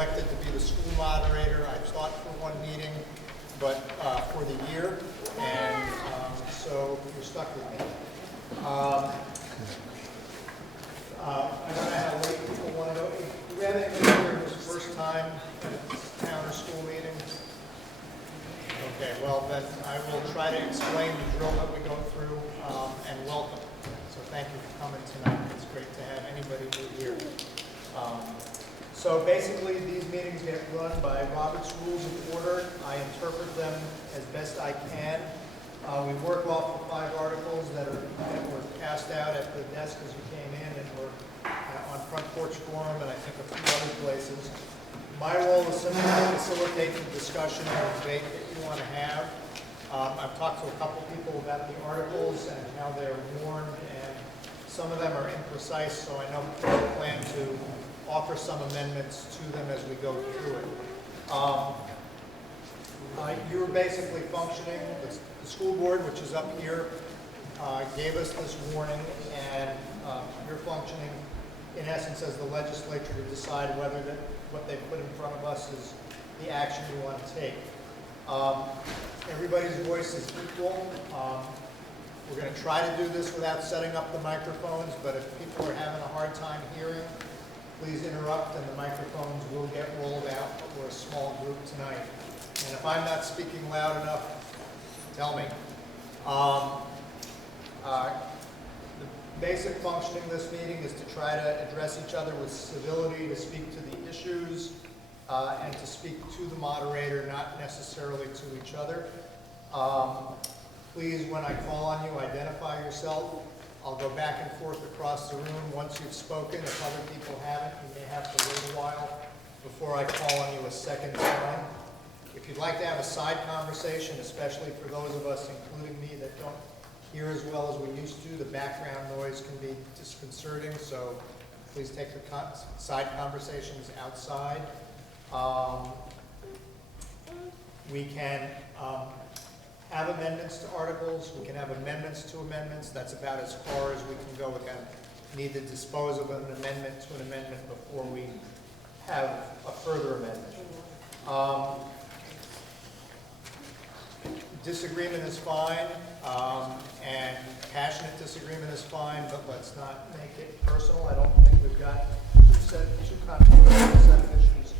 elected to be the school moderator. I taught for one meeting, but for the year, and so you're stuck with me. I don't know how late people want to go. Do we have anybody here who's first time at a town or school meeting? Okay, well then I will try to explain the drill that we go through, and welcome. So thank you for coming tonight. It's great to have anybody new here. So basically these meetings get run by Robert's Rules of Order. I interpret them as best I can. We work off the 5 articles that were passed out at the desk as you came in and were on Front Porch Forum and I think a few other places. My role is simply to facilitate the discussion or debate that you want to have. I've talked to a couple people about the articles and how they're warned, and some of them are imprecise, so I know we plan to offer some amendments to them as we go through it. You're basically functioning, the school board, which is up here, gave us this warning, and you're functioning in essence as the legislature to decide whether what they put in front of us is the action you want to take. Everybody's voice is equal. We're going to try to do this without setting up the microphones, but if people are having a hard time hearing, please interrupt and the microphones will get rolled out, but we're a small group tonight. And if I'm not speaking loud enough, tell me. The basic functioning of this meeting is to try to address each other with civility, to speak to the issues, and to speak to the moderator, not necessarily to each other. Please, when I call on you, identify yourself. I'll go back and forth across the room. Once you've spoken, if other people haven't, you may have to wait a while before I call on you a second time. If you'd like to have a side conversation, especially for those of us, including me, that don't hear as well as we used to, the background noise can be disconcerting, so please take the side conversations outside. We can have amendments to articles. We can have amendments to amendments. That's about as far as we can go. We're going to need to dispose of an amendment to an amendment before we have a further amendment. Disagreement is fine, and passionate disagreement is fine, but let's not make it personal. I don't think we've got two controversial set of issues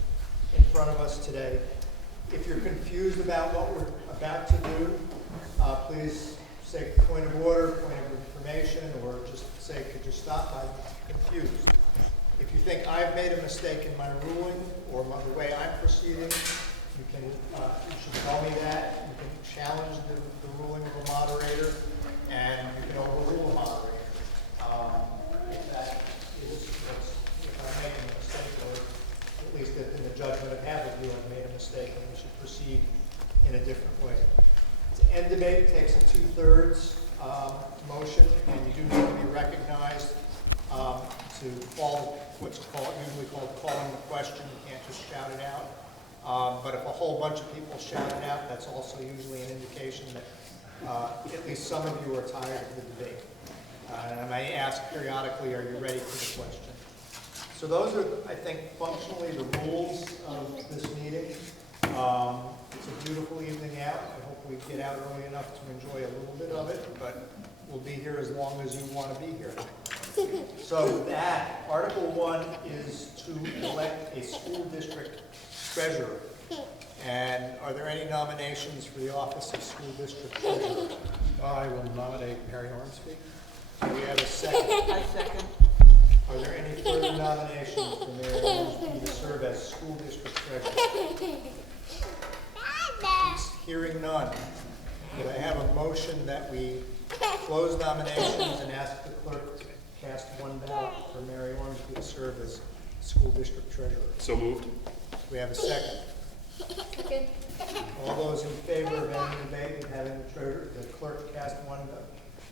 in front of us today. If you're confused about what we're about to do, please say point of order, point of information, or just say, could you stop? I'm confused. If you think I've made a mistake in my ruling or the way I'm proceeding, you should tell me that. You can challenge the ruling of a moderator, and you can overrule a moderator. If that is if I'm making a mistake, or at least in the judgment of half of you, I've made a mistake, and we should proceed in a different way. To end debate takes a 2/3 motion, and you do need to be recognized to call what's usually called calling the question. You can't just shout it out. But if a whole bunch of people shout it out, that's also usually an indication that at least some of you are tired of the debate. And I may ask periodically, are you ready for the question? So those are, I think, functionally the rules of this meeting. It's a beautiful evening out. I hope we get out early enough to enjoy a little bit of it, but we'll be here as long as you want to be here. So with that, Article 1 is to elect a school district treasurer. And are there any nominations for the office of school district treasurer? I will nominate Mary Ormsby. Do we have a second? I second. Are there any further nominations for Mary Ormsby to serve as school district treasurer? Hearing none. Could I have a motion that we close nominations and ask the clerk to cast one ballot for Mary Ormsby to serve as school district treasurer? So moved. We have a second. Second. All those in favor of ending debate and having the clerk cast one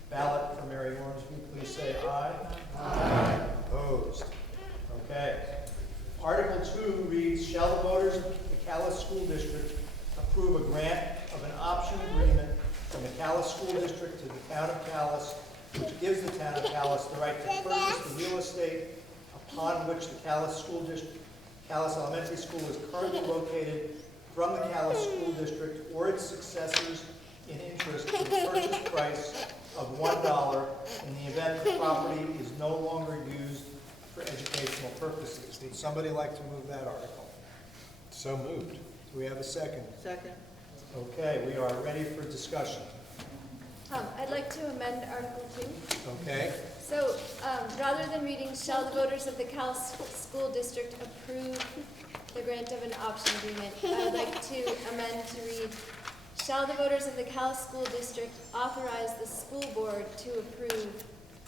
ballot for Mary Ormsby, please say aye. Aye. Opposed? Okay. Article 2 reads, shall the voters of the Calais School District approve a grant of an option agreement from the Calais School District to the Town of Calais, which gives the Town of Calais the right to purchase the real estate upon which the Calais School District Callis Elementary School is currently located from the Callis School District or its successors in interest for the purchase price of $1 in the event the property is no longer used for educational purposes. Would somebody like to move that article? So moved. Do we have a second? Second. Okay, we are ready for discussion. I'd like to amend Article 2. Okay? So, rather than reading, shall the voters of the Cal School District approve the grant of an option agreement, I would like to amend to read, shall the voters of the Cal School District authorize the school board to approve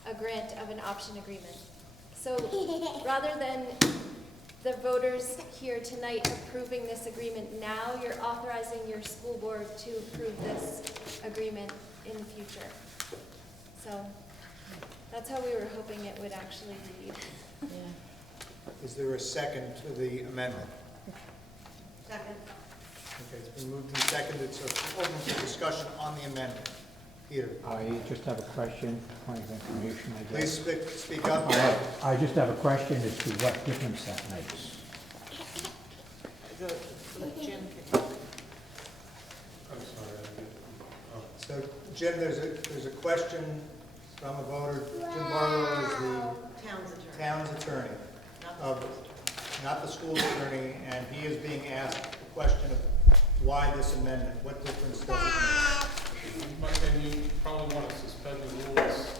a grant of an option agreement? So, rather than the voters here tonight approving this agreement now, you're authorizing your school board to approve this agreement in the future. So that's how we were hoping it would actually read. Is there a second to the amendment? Second. Okay, it's been moved and seconded, so open for discussion on the amendment. Peter, I just have a question, point of information, I please guess. speak up. I just have a question as to what difference that makes. Jim I'm sorry. So, Jim, there's a question from a voter. Jim Barlow is the Town's attorney. town's attorney, not the school attorney, and he is being asked the question of why this amendment, what difference does it And you probably want to suspend the rules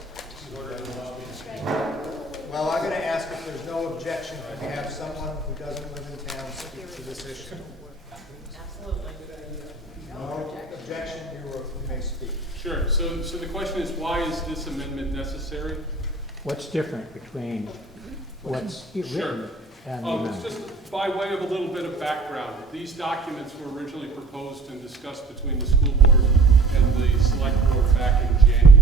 in order to allow me to speak. make? Well, I'm going to ask if there's no objection, can we have someone who doesn't live in town speak to this issue? Absolutely. No objection, you may speak. Sure. So the question is, why is this amendment necessary? What's different between what's written and the It's amendment? just by way of a little bit of background. These documents were originally proposed and discussed between the school board and the select board back in January.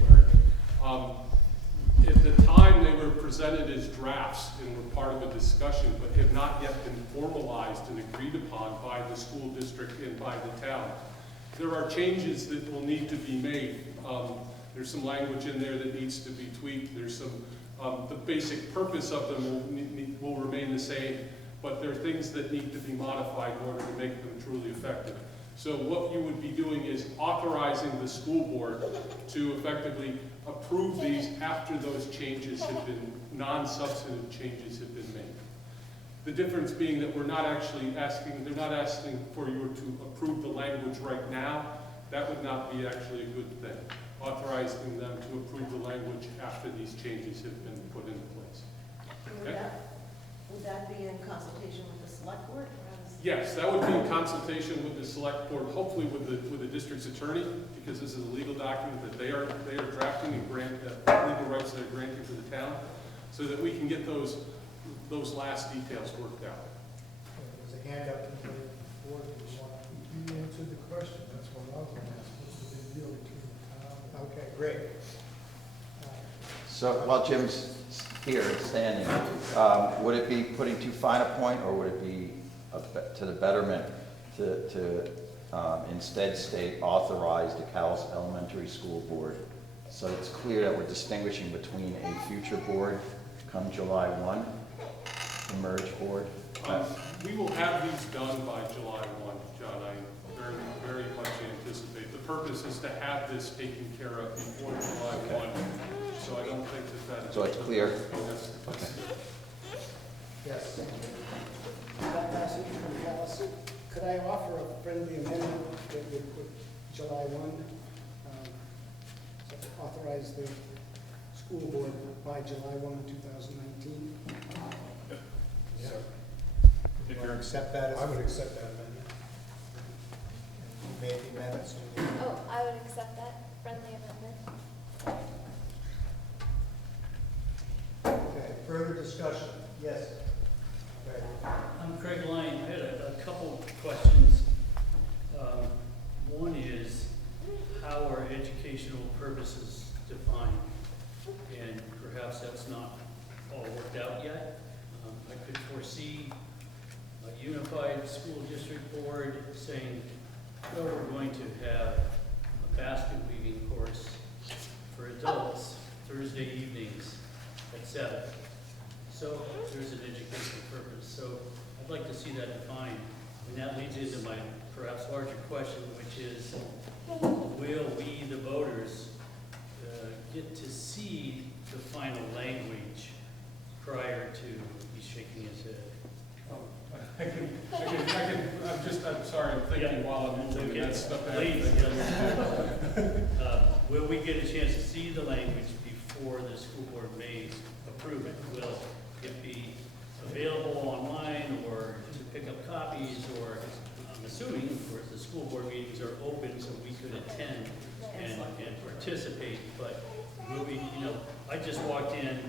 At the time, they were presented as drafts and were part of a discussion, but have not yet been formalized and agreed upon by the school district and by the town. There are changes that will need to be made. There's some language in there that needs to be tweaked. There's some, the basic purpose of them will remain the same, but there are things that need to be modified in order to make them truly effective. So what you would be doing is authorizing the school board to effectively approve these after those changes have been, non-substantive changes have been made. The difference being that we're not actually asking, they're not asking for you to approve the language right now. That would not be actually a good thing. Authorizing them to approve the language after these changes have been put into place. Okay? Would that be in consultation with the select board? Or how does- Yes, that would be in consultation with the select board, hopefully with the district's attorney, because this is a legal document that they are drafting and legal rights that are granted to the town, so that we can get those last details worked out. There's a hand up in the board. You answered the question, that's what I was going to ask, what's the big deal between the town? Okay, great. So while Jim's here and standing, would it be putting too fine a point, or would it be to the betterment to instead state authorize the Callis Elementary School Board? So it's clear that we're distinguishing between a future board come July 1, the merged board. We will have these done by July 1, John. I very, very much anticipate. The purpose is to have this taken care of before July 1, so I don't think that is. So it's clear? Yes. Yes. That passage from policy, could I offer a friendly amendment that would put July 1, to authorize the school board by July 1, 2019? Yeah, Do you want to accept that as I would accept that amendment. you made the amendment? So Oh, I would accept that friendly amendment. okay, further discussion? Yes. Okay. I'm Craig Lane. I had a couple questions. One is, how are educational purposes defined? And perhaps that's not all worked out yet. I could foresee a unified school district board saying, well, we're going to have a basket weaving course for adults Thursday evenings at 7. So there's an educational purpose, so I'd like to see that defined. And that leads into my perhaps larger question, which is, will we, the voters, get to see the final language prior to, he's shaking his head. I'm sorry, I'm thinking while I'm moving Okay. that stuff out. Please, will we get a chance to see the language before the school board may approve it? Will it be available online or to pick up copies, or I'm assuming, of course, the school board meetings are open so we could attend and participate, but will we, I just walked in,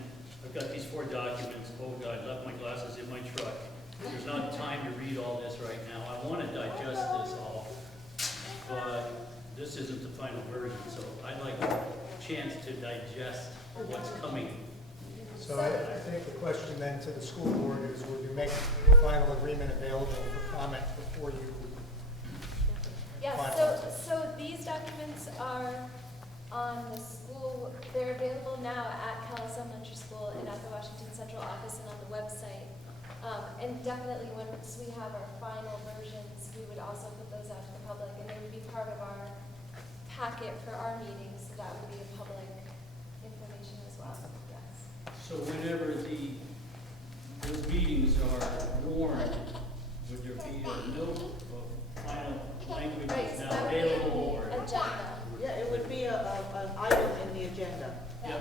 I've got these 4 documents, oh God, left my glasses in my truck. There's not time to read all this right now. I want to digest this all, but this isn't the final version, so I'd like a chance to digest what's coming. So I think the question then to the school board is, will you make the final agreement available for comment before you? Yeah, finalize? so these documents are on the school, they're available now at Calais Elementary School and at the Washington Central office and on the website. And definitely once we have our final versions, we would also put those out to the public, and they would be part of our packet for our meetings, so that would be a public information as well, yes. So whenever those meetings are warned, would there be a note of final language Right, is so now that would be available, or? an agenda, Yeah, it would be an item in the agenda. Yeah.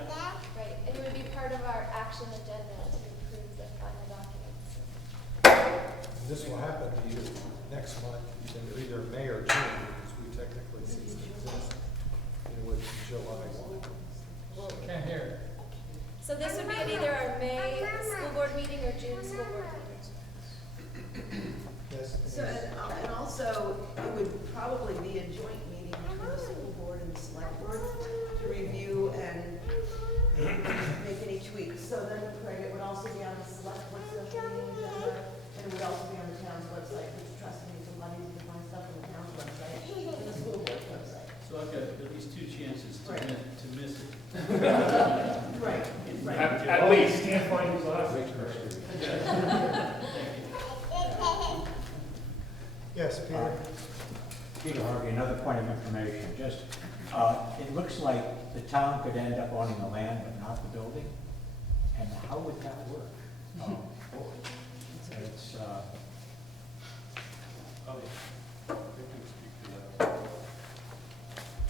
right, and it would be part of our action agenda to approve the final documents. This will happen to you next month, in either May or June, because we technically cease to exist. It was July 1. Can't hear. So this would be at either our May school board meeting or June school board meeting. Yes. So, and also, it would probably be a joint meeting between the school board and the select board to review and make any tweaks. So then, Craig, it would also be on the select board social meeting agenda, and it would also be on the town's website, which trust me, somebody can find stuff on the town's website and the school board's website. So I've got at least 2 chances Right. to miss it. Right, right. At least. Yes, Peter? Peter Harvey, another point of information, just, it looks like the town could end up owning the land but not the building, and how would that work? It's,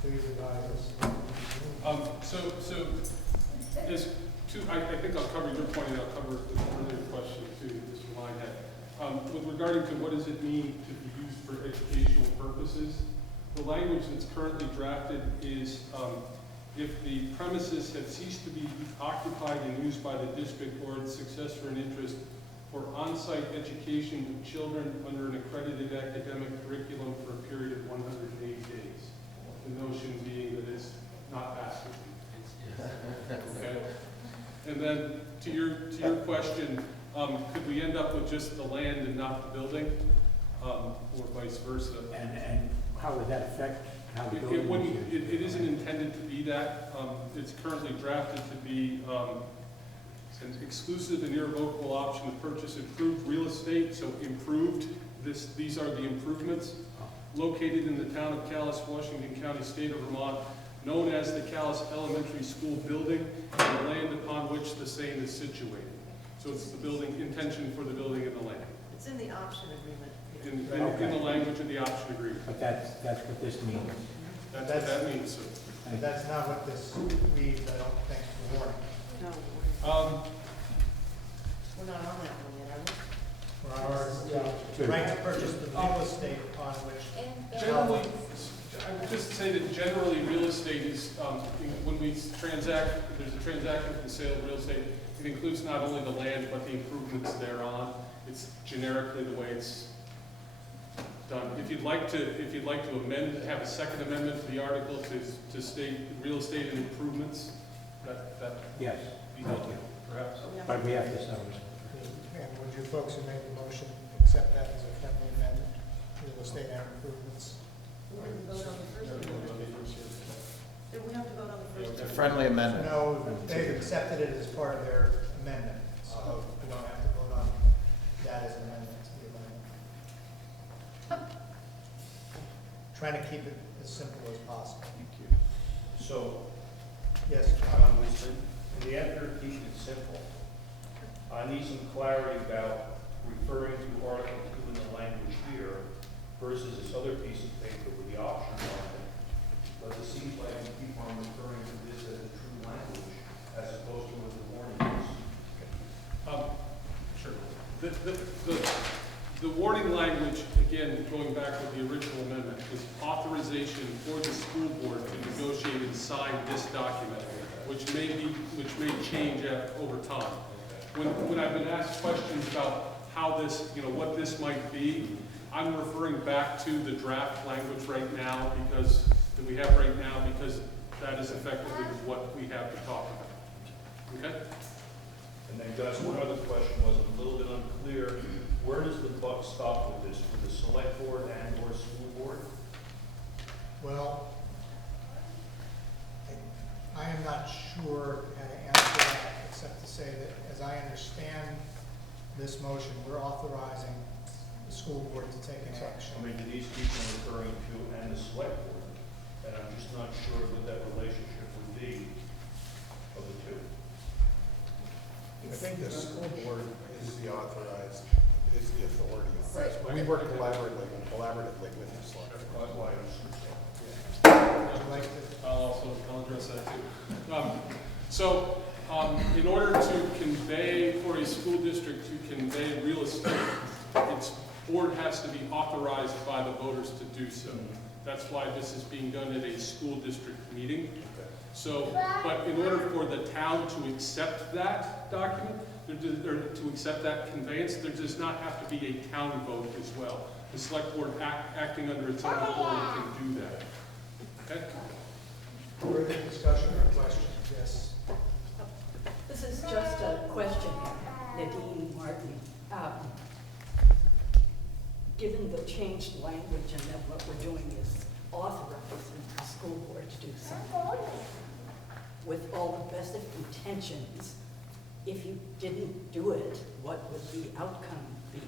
Please advise us. So, there's two, I think I'll cover your point, and I'll cover the earlier question too, Mr. Linehead. With regarding to what does it mean to be used for educational purposes, the language that's currently drafted is, if the premises have ceased to be occupied and used by the district or its successor in interest for on-site education of children under an accredited academic curriculum for a period of 180 days. The notion being that it's not basketball. Okay. And then to your question, could we end up with just the land and not the building, or vice versa? and how would that affect how the building It is wouldn't. used? It isn't intended to be that. It's currently drafted to be an exclusive and irrevocable option to purchase improved real estate. So improved. These are the improvements located in the town of Calais, Washington County, state of Vermont, known as the Calais Elementary School building, and the land upon which the same is situated. So it's the building, intention for the building and the land, It's in the option agreement. in the language of the option agreement. But that's what this means. That's what that means, sir. And that's not what this reads, I don't think, for warrant. No, we're not on that one yet, are we? For our right to purchase the real estate upon which. And Generally, I would just say that generally, real estate is, when we transact, there's a transaction for the sale of real estate, it includes not only the land, but the improvements thereon. It's generically the way it's done. If you'd like to amend, have a second amendment to the article to state real estate and improvements, that Yes, be thank helpful, you. perhaps. But we have to establish. And would you folks who made the motion accept that as a friendly amendment, real estate and improvements? We didn't vote on the first one. Did we have to vote on the first It's a one? friendly amendment. No, they've accepted it as part of their amendment. vote. We don't have to vote on that as an amendment to the amendment. Trying to keep it as simple as possible. So, Yes, Winston, in the effort of keeping it simple, I need some clarity about referring to Article 2 in the language here versus this other piece of paper with the options on it. But it seems like we keep on referring to this as a true language as opposed to what the warning is. Sure. The warning language, again, going back to the original amendment, is authorization for the school board to negotiate and sign this document, which may change over time. When I've been asked questions about how this, what this might be, I'm referring back to the draft language right now because that is effectively what we have to talk about. Okay? And then, guys, one other question was a little bit unclear. Where does the buck stop with this? With the select board and or school board? well, I am not sure how to answer that, except to say that, as I understand this motion, we're authorizing the school board to take an action. I mean, do these people referring to and the select board? And I'm just not sure what that relationship would be of the two. I think the school board is the authorized, is the authority on this. But we work collaboratively with the select board. That's why I was. Would you like to? I'll address that too. In order to convey, for a school district to convey real estate, its board has to be authorized by the voters to do so. That's why this is being done at a school district meeting. So, but in order for the town to accept that document, or to accept that conveyance, there does not have to be a town vote as well. The select board acting under its own authority can do that. Okay? Further discussion or questions? Yes. This is just a question, Nadine Martin. Given the changed language and that what we're doing is authorizing the school board to do something, with all the best of intentions, if you didn't do it, what would the outcome be?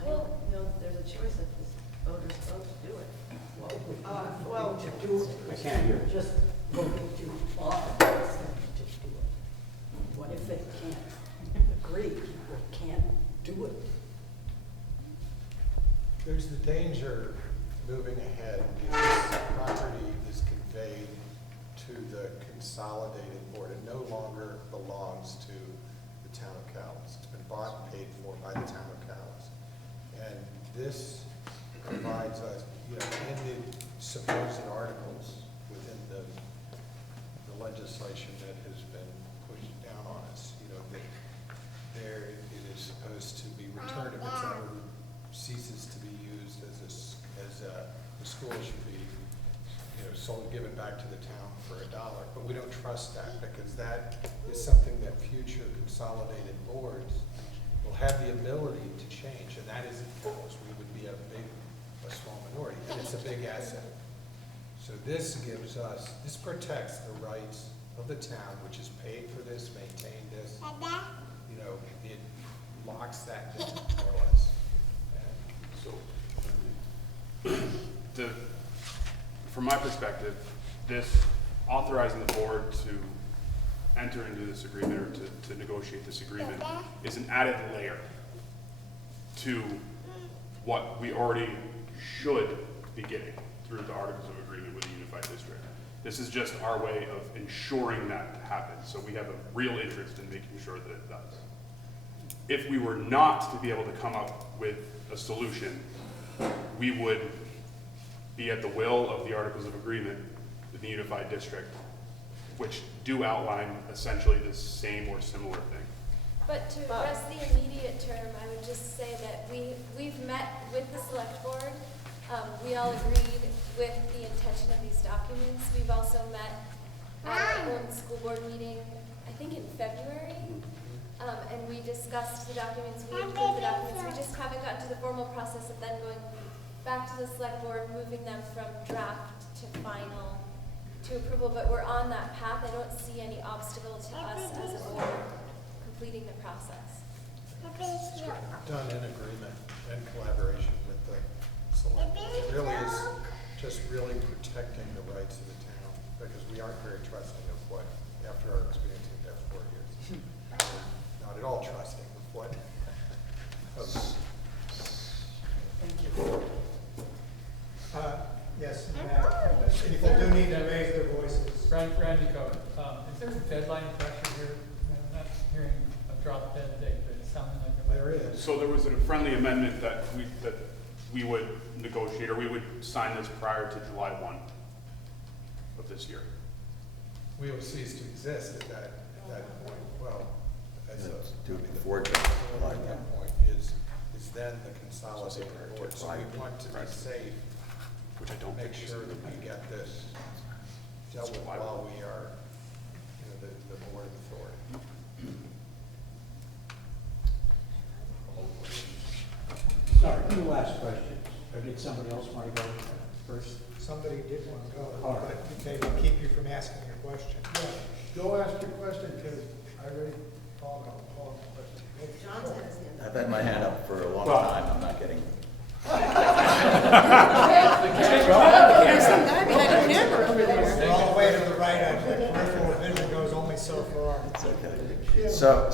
I don't know that there's a choice if the voters vote to do it. What would be well, to do it? I can't hear. Just voting to authorize them to do it. What if they can't agree or can't do it? There's the danger moving ahead if this property is conveyed to the consolidated board. It no longer belongs to the town of Callis. It's been bought and paid for by the town of Callis. And this provides us, in the supposed articles within the legislation that has been pushed down on us, that there, it is supposed to be returned if it's ever ceases to be used the school should be, sold, given back to the town for $1. But we don't trust that because that is something that future consolidated boards will have the ability to change, and that isn't ours. We would be a small minority, and it's a big asset. So this protects the rights of the town, which has paid for this, maintained this. It locks that down, more or less. So, from my perspective, this authorizing the board to enter into this agreement or to negotiate this agreement is an added layer to what we already should be getting through the Articles of Agreement with the Unified District. This is just our way of ensuring that happens, so we have a real interest in making sure that it does. If we were not to be able to come up with a solution, we would be at the will of the Articles of Agreement with the Unified District, which do outline essentially the same or similar thing. But to address the immediate term, I would just say that we've met with the select board. We all agreed with the intention of these documents. We've also met at our own school board meeting, I think in February. And we discussed the documents, we approved the documents. We just haven't gotten to the formal process of then going back to the select board, moving them from draft to final to approval, but we're on that path. I don't see any obstacle to us as a board completing the process. Done in agreement and collaboration with the select. It really is just really protecting the rights of the town, because we aren't very trusting of what, after our experience in the past 4 years. Not at all trusting of what. Yes, Matt. People do need to raise their voices. Randy Cohen, is there a deadline pressure here? I'm not hearing a drop dead date, but it's sounding like There is. So there was a friendly amendment that we would negotiate, or we would sign this prior to July 1 of this year. We will cease to exist at that point. Well, as a, Do it I mean, before the July at 1. that point is then the consolidated board. So we want to be safe, Which I don't make think is sure that we get this dealt with while we are, the board of authority. Sorry, 2 last questions. Or did somebody else want to go first? Somebody did want to go, All right. but they will keep you from asking your question. Go ask your question, because I already called the question. John's had his hand up. I've had my hand up for a long Well- time, I'm not getting. There's some guy behind a camera over there. We're all the way to the right, the peripheral vision goes only so far. It's okay. So,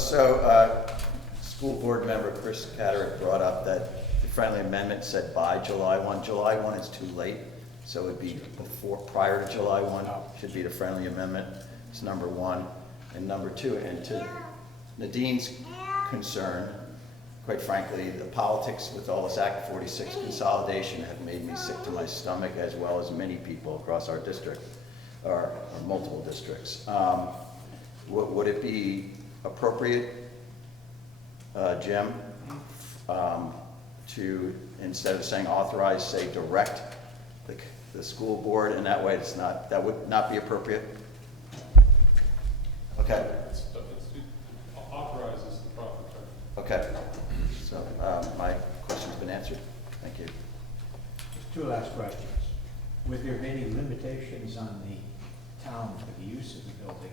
school board member Chris Catterick brought up that the friendly amendment said by July 1. July 1 is too late, so it'd be prior to July 1, should be the friendly amendment. It's number 1. And number 2, and to Nadine's concern, quite frankly, the politics with all this Act 46 consolidation have made me sick to my stomach, as well as many people across our district, or multiple districts. Would it be appropriate, Jim, to, instead of saying authorize, say direct the school board, and that way it's not, that would not be appropriate? Okay, Authorizes the proper term. okay. So, my question's been answered. Thank you. Just 2 last questions. Would there be any limitations on the town for the use of the building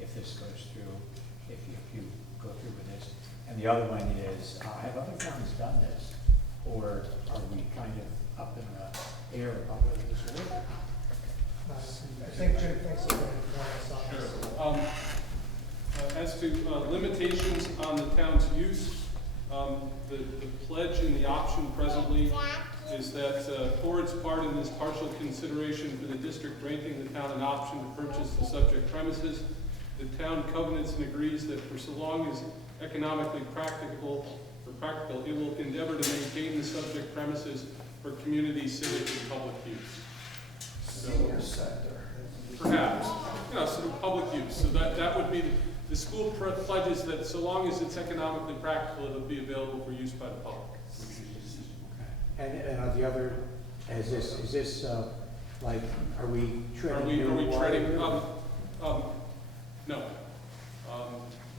if this goes through, if you go through with this? And the other one is, have other towns done this? Or are we kind of up in the air about whether this will work? I think Jim thinks it's going to join us on this. As to limitations on the town's use, the pledge in the option presently is that for its part in this partial consideration for the district granting the town an option to purchase the subject premises, the town covenants and agrees that for so long as economically practicable, it will endeavor to maintain the subject premises for community, civic, and public use. Senior sector. Perhaps, so public use. So that would be, the school pledges that so long as it's economically practical, it'll be available for use by the public. And on the other, is this like, are we treading Are we new water treading, here? no.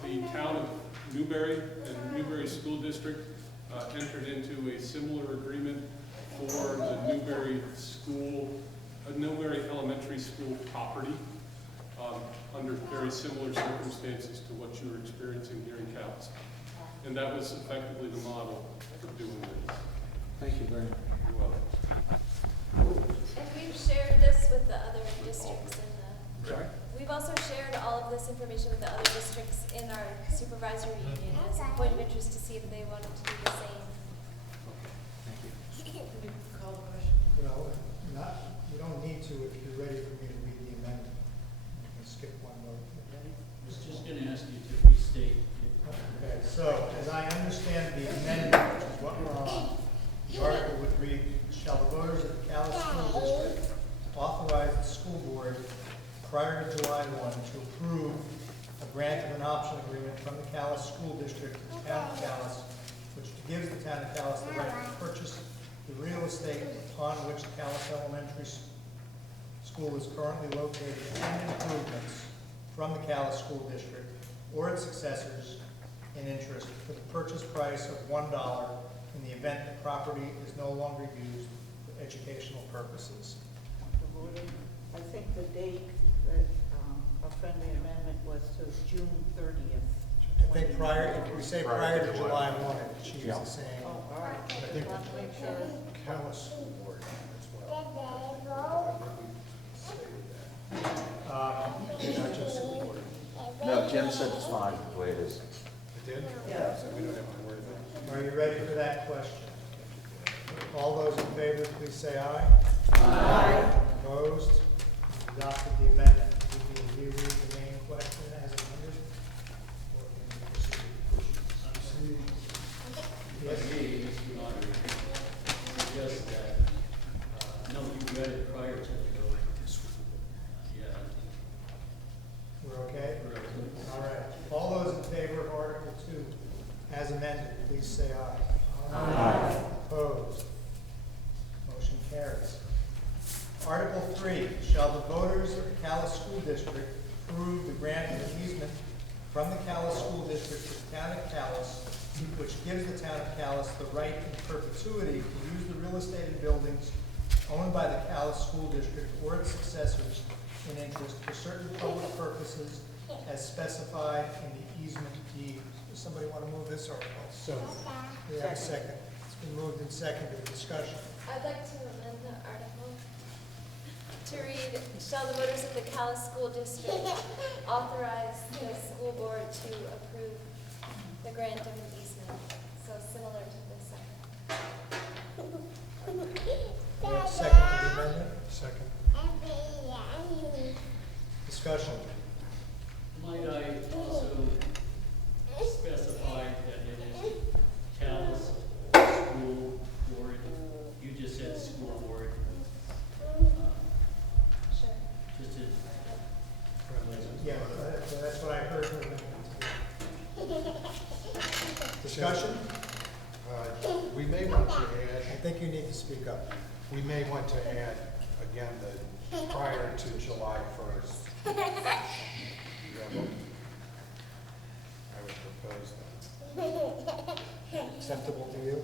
The town of Newbury and Newbury School District entered into a similar agreement for the Newbury Elementary School property under very similar circumstances to what you were experiencing here in Calais. And that was effectively the model for doing this. Thank you very much. You're welcome. And we've shared this with the other districts in the, Sorry? we've also shared all of this information with the other districts in our supervisory union as a point of interest to see if they wanted to do the same. Thank you. Can you call the question? Well, you don't need to if you're ready for me to read the amendment. You can skip one vote. I was just gonna ask you to restate. Okay, so as I understand the amendment, which is what we're on, the article would read, shall the voters of the Calais School District authorize the school board prior to July 1 to approve a grant of an option agreement from the Calais School District to the town of Calais, which gives the town of Calais the right to purchase the real estate upon which the Calais Elementary School is currently located and improvements from the Calais School District or its successors in interest for the purchase price of $1 in the event the property is no longer used for educational purposes. I think the date that a friendly amendment was to June 30th. I think prior, if we say prior to July 1, it achieves Yeah. the same. Oh, all right. I think Want to make sure. Callis School Board as well. Not just school board. No, Jim said it's fine the way it is. It did? Yeah. So we don't have to worry about it. Are you ready for that question? All those in favor, please say aye. Aye. Opposed? Adopted the amendment. Do you need to reread the main question as amended? Or can you proceed? Yes. Maybe, Mr. Moderator, suggest that, no, you read it prior to the vote. Yeah. We're okay? We're okay. All right. All those in favor of Article 2 as amended, please say aye. Aye. Opposed? Motion carries. Article 3, shall the voters of the Calais School District approve the grant of an easement from the Calais School District to the town of Calais, which gives the town of Calais the right in perpetuity to use the real estate and buildings owned by the Calais School District or its successors in interest for certain public purposes as specified in the easement deed. Does somebody want to move this article? So, We have a second. It's been moved and seconded. Discussion. I'd like to amend the article to read, shall the voters of the Calais School District authorize the school board to approve the grant of an easement? So similar to the second. We have a second to the amendment. second. Discussion. Might I also specify that it is Calais School Board? You just said school board. Sure. Just to. Yeah, that's what I heard from the discussion. We may want to I add, think you need to speak up. we may want to add, again, the prior to July 1st. You have a- I would propose that. Acceptable to you?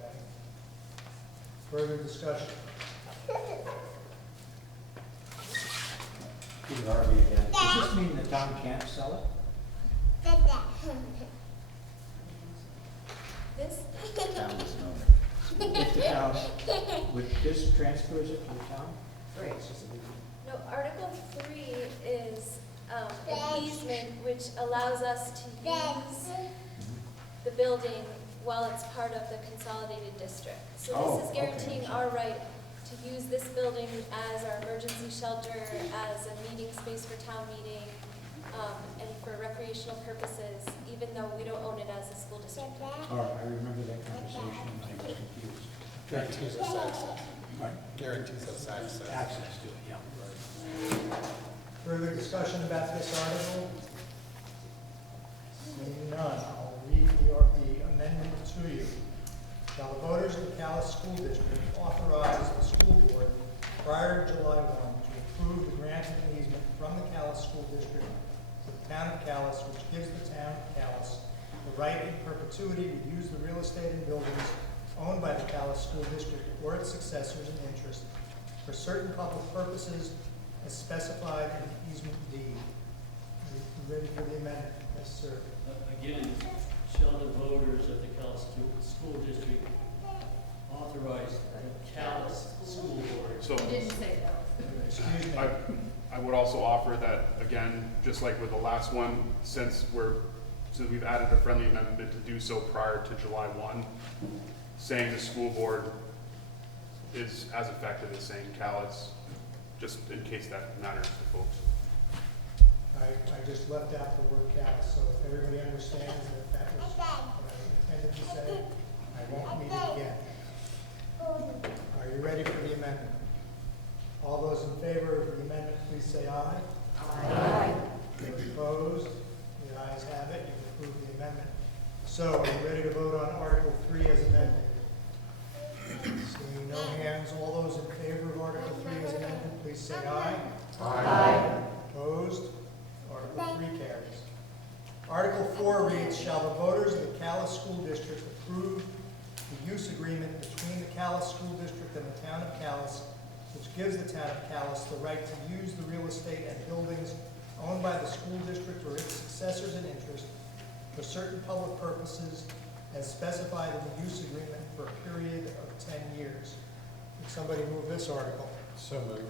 Okay. Further discussion. Peter Harvey again. Does this mean the town can't sell it? This, Town is known. If the town, would this transfers it to the town? Right. no, Article 3 is an easement which allows us to use the building while it's part of the consolidated district. So Oh, this is okay. guaranteeing our right to use this building as our emergency shelter, as a meeting space for town meeting, and for recreational purposes, even though we don't own it as a school district. All right, I remember that conversation, I was confused. Guarantees us access. Right. Guarantees us access. Access to it, yeah. Further discussion about this article? Seeing none, I'll read the amendment to you. Shall the voters of the Calais School District authorize the school board prior to July 1 to approve the grant of an easement from the Calais School District to the town of Calais, which gives the town of Calais the right in perpetuity to use the real estate and buildings owned by the Calais School District or its successors in interest for certain public purposes as specified in the easement deed. Are you ready for the amendment? Yes, sir. Again, shall the voters of the Calais School District authorize the Calais School Board? So say that. Excuse me. I would also offer that, again, just like with the last one, since we've added a friendly amendment to do so prior to July 1, saying the school board is as effective as saying Calais, just in case that matters to folks. I just left out the word Calais, so if everybody understands that that was what I intended to say, I won't read it again. Are you ready for the amendment? All those in favor of the amendment, please say aye. Aye. Those opposed? The ayes have it, you've approved the amendment. So, are you ready to vote on Article 3 as amended? Seeing no hands, all those in favor of Article 3 as amended, please say aye. Aye. Opposed? Article 3 carries. Article 4 reads, shall the voters of the Calais School District approve the use agreement between the Calais School District and the town of Calais which gives the town of Calais the right to use the real estate and buildings owned by the school district or its successors in interest for certain public purposes as specified in the use agreement for a period of 10 years. Would somebody move this article? So moved.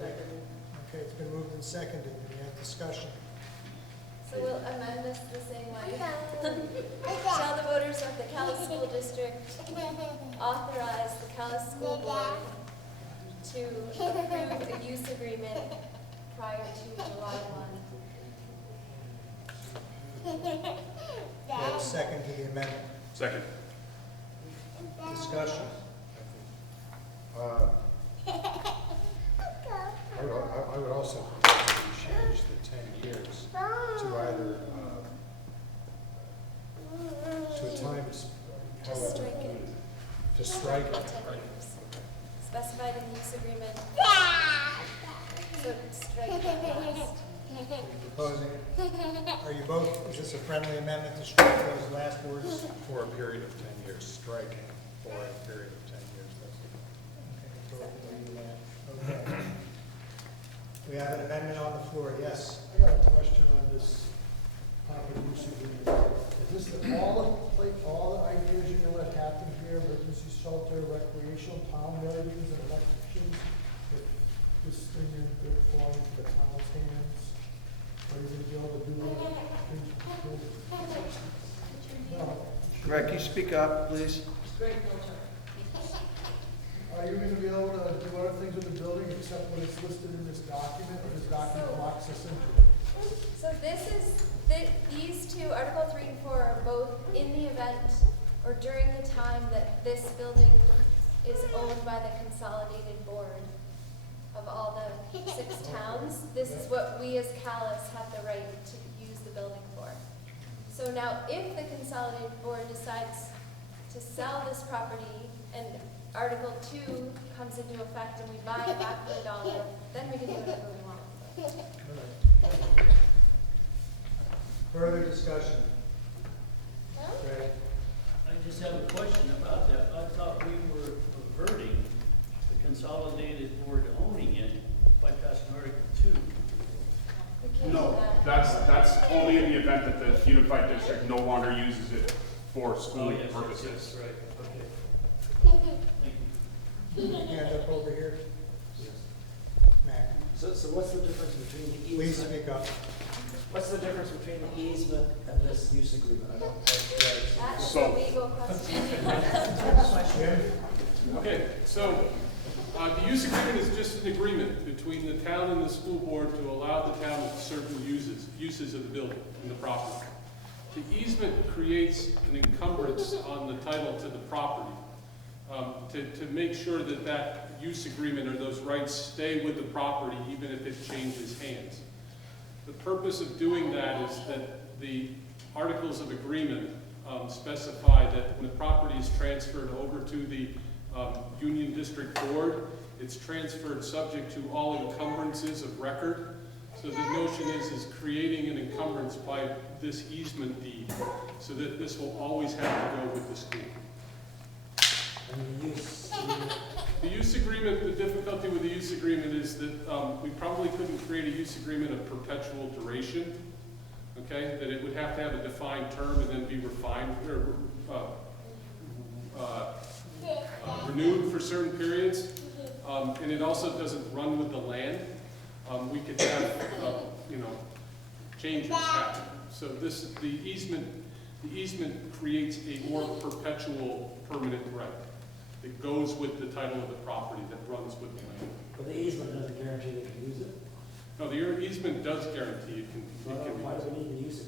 Okay, it's been moved and seconded. Do we have discussion? So we'll amend this the same way. Shall the voters of the Calais School District authorize the Calais School Board to approve a use agreement prior to July 1? Do we have a second to the amendment? Second. Discussion. I would also propose that we change the 10 years to either, to a time, Just strike it. to strike it. 10 years. Specified in the use agreement. So strike that last. Proposing, are you both, is this a friendly amendment to strike those last words? For a period of 10 years, striking for a period of 10 years. Okay. We have an amendment on the floor, yes? I got a question on this topic use agreement. Is this all the ideas you're gonna let happen here, emergency shelter, recreational, town buildings, and elections? If this thing is falling into the town's hands, are you gonna be able to do things? No. Greg, can you speak up, please? Are you gonna be able to do other things with the building except what is listed in this document, or this document locks us into it? So this is, these two, Article 3 and 4, are both in the event or during the time that this building is owned by the consolidated board of all the 6 towns. This is what we as Calais have the right to use the building for. So now, if the consolidated board decides to sell this property and Article 2 comes into effect and we buy it back for $1, then we can do whatever we want with it. Further discussion? Greg? I just have a question about that. I thought we were averting the consolidated board owning it by passing Article 2. We can't do No, that. that's only in the event that the unified district no longer uses it for school Yes, purposes. right, okay. Thank you. Hand up over here. Mac, So what's the difference between the please speak up. What's the difference between the easement and this use agreement? I don't quite That's So- a legal question. Jim? Okay, so, the use agreement is just an agreement between the town and the school board to allow the town certain uses of the building and the property. The easement creates an encumbrance on the title to the property, to make sure that that use agreement or those rights stay with the property even if it changes hands. The purpose of doing that is that the articles of agreement specify that when the property is transferred over to the Union District Board, it's transferred subject to all encumbrances of record. So the notion is creating an encumbrance by this easement deed, so that this will always have to go with the school. The use agreement, the difficulty with the use agreement is that we probably couldn't create a use agreement of perpetual duration, okay? That it would have to have a defined term and then be refined, or renewed for certain periods. And it also doesn't run with the land. We could have, changes happen. So the easement creates a more perpetual permanent right. It goes with the title of the property that runs with the land. But the easement doesn't guarantee they can use it. No, the easement does guarantee it can be Why do used. we need the use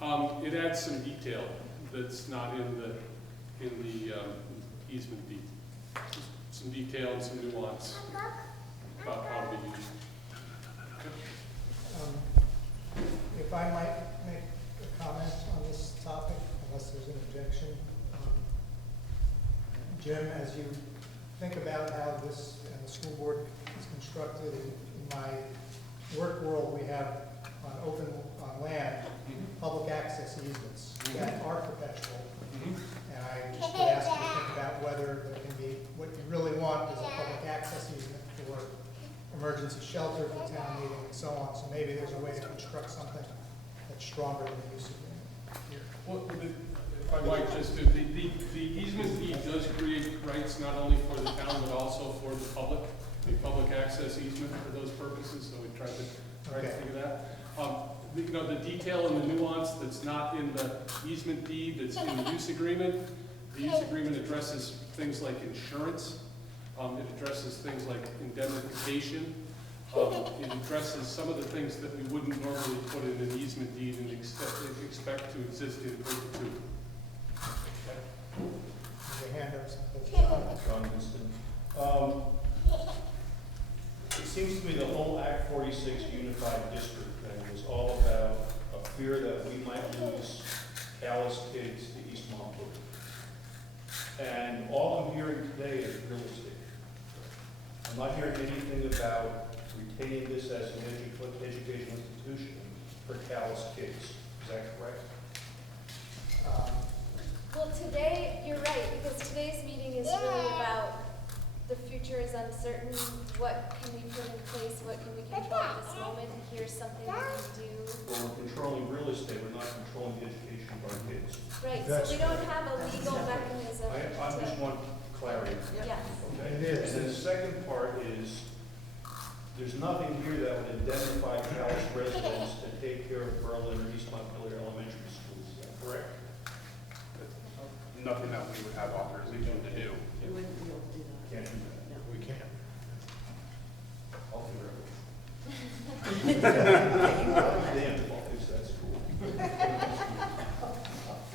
agreement? It adds some detail that's not in the easement deed. Just some detail and some nuance about how to be used. If I might make a comment on this topic, unless there's an objection. Jim, as you think about how this and the school board is constructed, in my work world, we have on land, public access easements that are perpetual. And I just would ask you to think about whether there can be, what you really want is a public access easement for or emergency shelter for town meeting and so on. So maybe there's a way to construct something that's stronger than the use agreement here. Well, if I might just, the easement deed does create rights not only for the town, but also for the public access easement for those purposes, so we tried to Okay. figure that. The detail and the nuance that's not in the easement deed, that's in the use agreement. The use agreement addresses things like insurance. It addresses things like indemnification. It addresses some of the things that we wouldn't normally put in an easement deed and expect to exist in perpetuity. Your hand up, John. John Winston. It seems to me the whole Act 46 Unified District thing was all about a fear that we might lose Callis kids to East Montpelier. And all I'm hearing today is real estate. I'm not hearing anything about retaining this as an educational institution for Callis kids. Is that correct? Well, today, you're right, because today's meeting is really about the future is uncertain, what can we put in place, what can we control at this moment, here's something we can do. Well, we're controlling real estate, we're not controlling the education of our kids. Right, so we don't have a legal mechanism I just to, want clarity. yes. Okay. It is. And then the second part is, there's nothing here that would indemnify Callis residents to take care of Berlin or East Montpelier elementary schools. Is that correct? Nothing that we would have authorization to do. We wouldn't be able to do that. Can't do that. No. We can't. I'll figure it You out. Damn, I'll fix that school.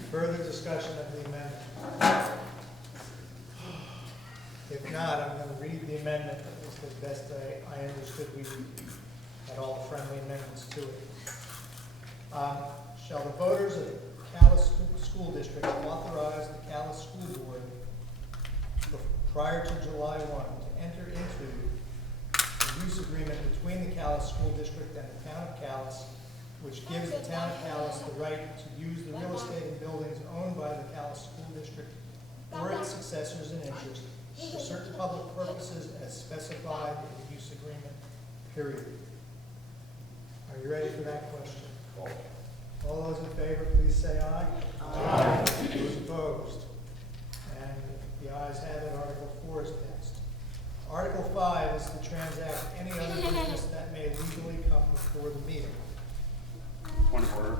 Further discussion of the amendment? If not, I'm going to read the amendment as best I understood we had all the friendly amendments to it. Shall the voters of the Callis School District authorize the Callis School Board prior to July 1 to enter into a use agreement between the Callis School District and the town of Callis, which gives the town of Callis the right to use the real estate and buildings owned by the Callis School District or its successors in interest for certain public purposes as specified in the use agreement, period. Are you ready for that question? All those in favor, please say aye. Aye. Those opposed? And the ayes have it, Article 4 is passed. Article 5 is to transact any other business that may legally come before the meeting. Point of order.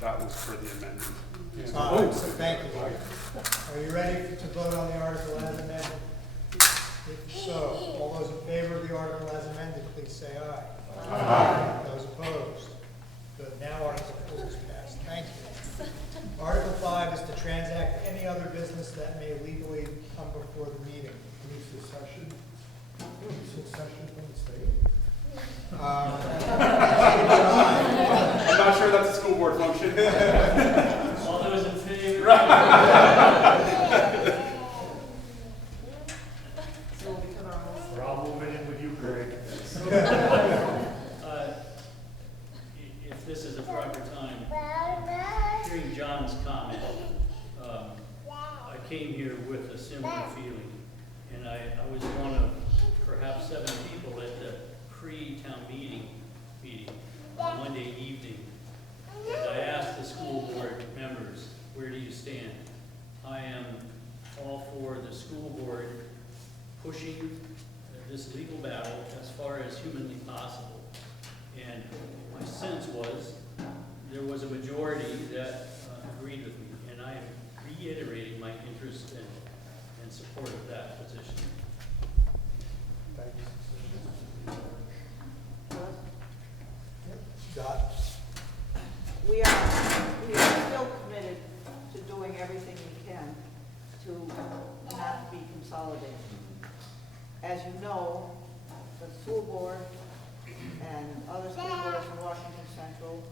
That was for the amendment. So thank you. Are you ready to vote on the article as amended? If so, all those in favor of the article as amended, please say aye. Aye. Those opposed? Good. Now Article 4 is passed. Thank you. Article 5 is to transact any other business that may legally come before the meeting. Any secession? Succession from the state? I'm not sure that's a school board function. All those in favor? So we'll become our own. We're all moving in with you, Greg. If this is a proper time, hearing John's comment, I came here with a similar feeling. And I was one of perhaps 7 people at the pre-town meeting on Monday evening. And I asked the school board members, where do you stand? I am all for the school board pushing this legal battle as far as humanly possible. And my sense was there was a majority that agreed with me, and I am reiterating my interest and support of that position. Dot. We are still committed to doing everything we can to not be consolidated. As you know, the school board and other school boards from Washington Central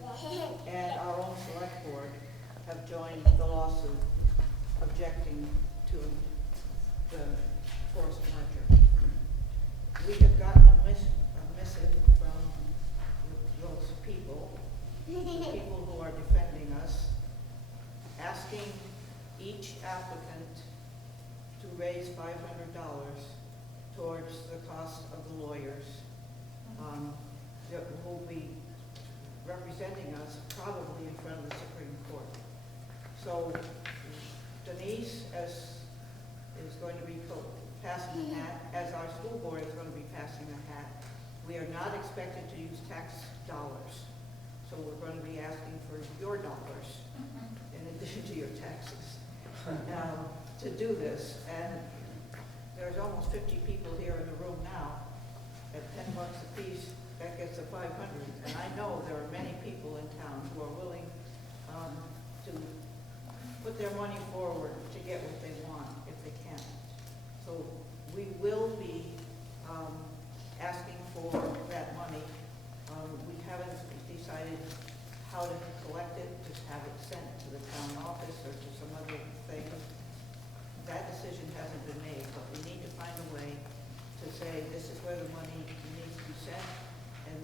and our own select board have joined the lawsuit objecting to the forced merger. We have gotten a missive from those people, people who are defending us, asking each applicant to raise $500 towards the cost of the lawyers, that will be representing us probably in front of the Supreme Court. So Denise is going to be passing a hat, as our school board is going to be passing a hat. We are not expected to use tax dollars, so we're going to be asking for your dollars in addition to your taxes to do this. And there's almost 50 people here in the room now. At $10 a piece, that gets to 500. And I know there are many people in town who are willing to put their money forward to get what they want if they can. So we will be asking for that money. We haven't decided how to collect it, just have it sent to the town office or to some other thing. That decision hasn't been made, but we need to find a way to say this is where the money needs to be sent, and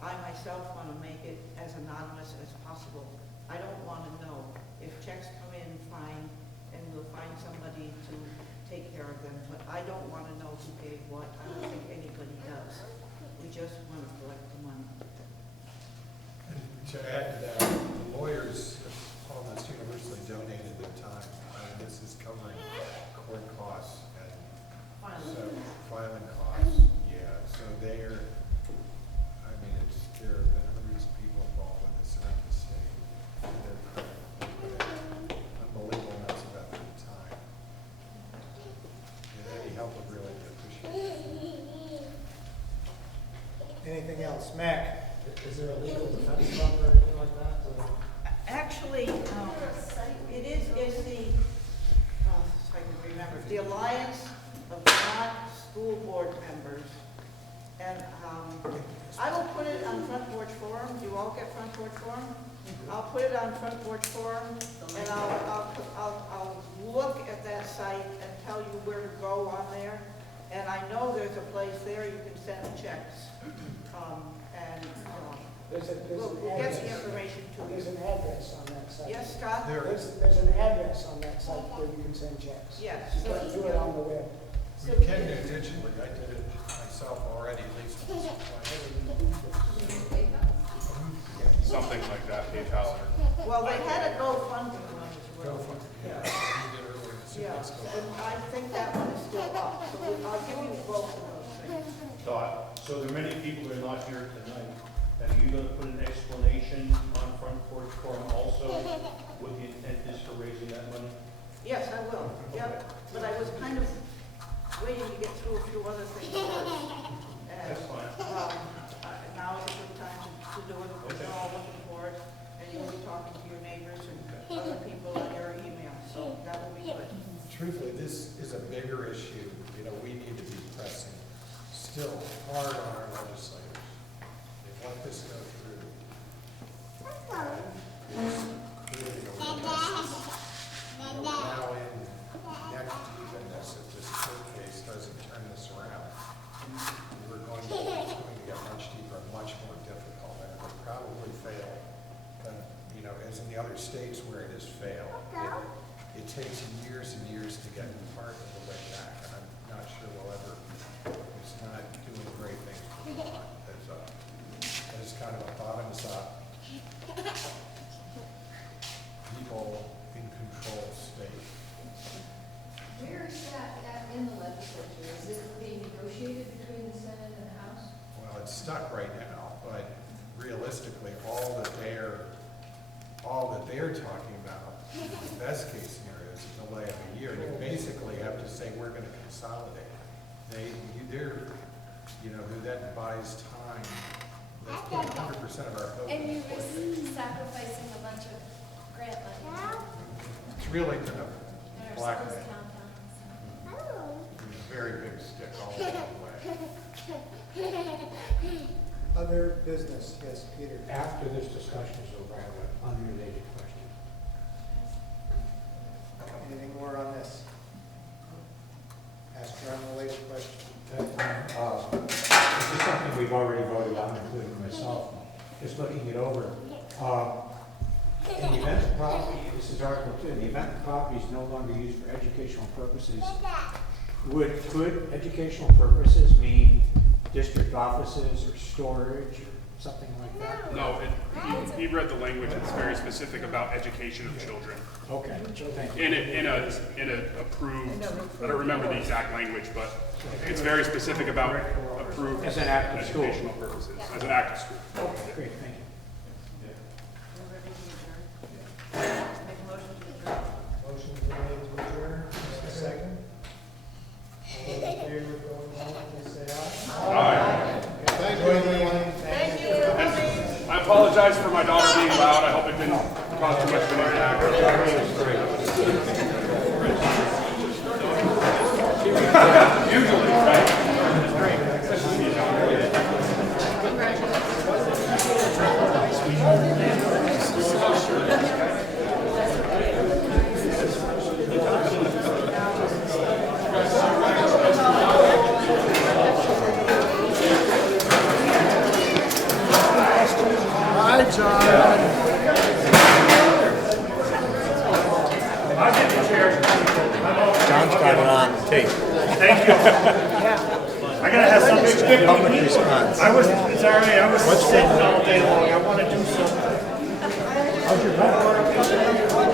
I myself want to make it as anonymous as possible. I don't want to know if checks come in fine, and we'll find somebody to take care of them, but I don't want to know who gave what. I don't think anybody does. We just want to collect the money. And to add to that, the lawyers almost universally donated their time. This is covering court costs and so filing costs. Yeah, so there have been hundreds of people involved with this around the state. They're unbelievable amounts of effort and time. And any help would really be appreciated. Anything else? Mac? Is there a legal defense fund or anything like that? Actually, it is the, if I can remember, the Alliance of Vermont School Board Members. And I will put it on Front Porch Forum. Do you all get Front Porch Forum? I'll put it on Front Porch Forum, and I'll look at that site and tell you where to go on there. And I know there's a place there you can send checks. We'll get the information to you. There's an address on that site. Yes, Scott? There's an address on that site where you can send checks. Yes. You can do it on the web. We can do digitally. I did it myself already, at least once. Something like that, PayPal or. Well, they had a GoFundMe one as Go well. for it. Yeah, you did earlier. So Yeah, let's go. and I think that one is still up, so I'll give you both of those things. So there are many people that are not here tonight. Are you gonna put an explanation on Front Porch Forum also, what the intent is for raising that money? Yes, I will, yep, but I was kind of waiting to get through a few other things first. And, That's fine. now is a good time to do it, because they're all looking for it, and you'll be talking to your neighbors and other people on your email, so that will be good. Truthfully, this is a bigger issue. We need to be pressing still hard on our legislators. They let this go through. It's creating a real mess. Now in neck deep in this, if this court case doesn't turn this around, it's going to get much deeper and much more difficult, and it will probably fail. But, as in the other states where it has failed, it takes years and years to get part of the way back, and I'm not sure we'll ever, it's not doing great things for Vermont. That is kind of a bottoms-up, people in control state. Where is that in the legislature? Is it being negotiated between the Senate and the House? Well, it's stuck right now, but realistically, all that they're talking about, the best case scenario is a delay of a year. You basically have to say, we're gonna consolidate. Who that buys time, that's putting 100% of our hope. And you in court risk case. sacrificing a bunch of grant money. It's really been And a our black schools man, count on, very big stick all the way. Other business? Yes, Peter. After this discussion is over, I have an unrelated question. Anything more on this? Ask your unrelated question. This is something we've already voted on, including myself, just looking it over. In the event the property, this is Article 2, in the event the property is no longer used for educational purposes, could educational purposes mean district offices or storage or something like that? No, he read the language, it's very specific about education of children. Okay, thank you. In a approved, I don't remember the exact language, but it's very specific about approved As an active school. educational purposes, as an active school. Okay, great, thank you. Make a motion to adjourn. Motion's been made to adjourn. Second. All those in favor of going home, please say aye. Thank you, everyone. Thank you for coming. I apologize for my daughter being loud, I hope it didn't cause too much of an impact. Usually, right? Hi, John. John's got it on tape. Thank you. I gotta have something. Public response. I was, it's all right, I was sitting all day long, I wanna do something. How's your back?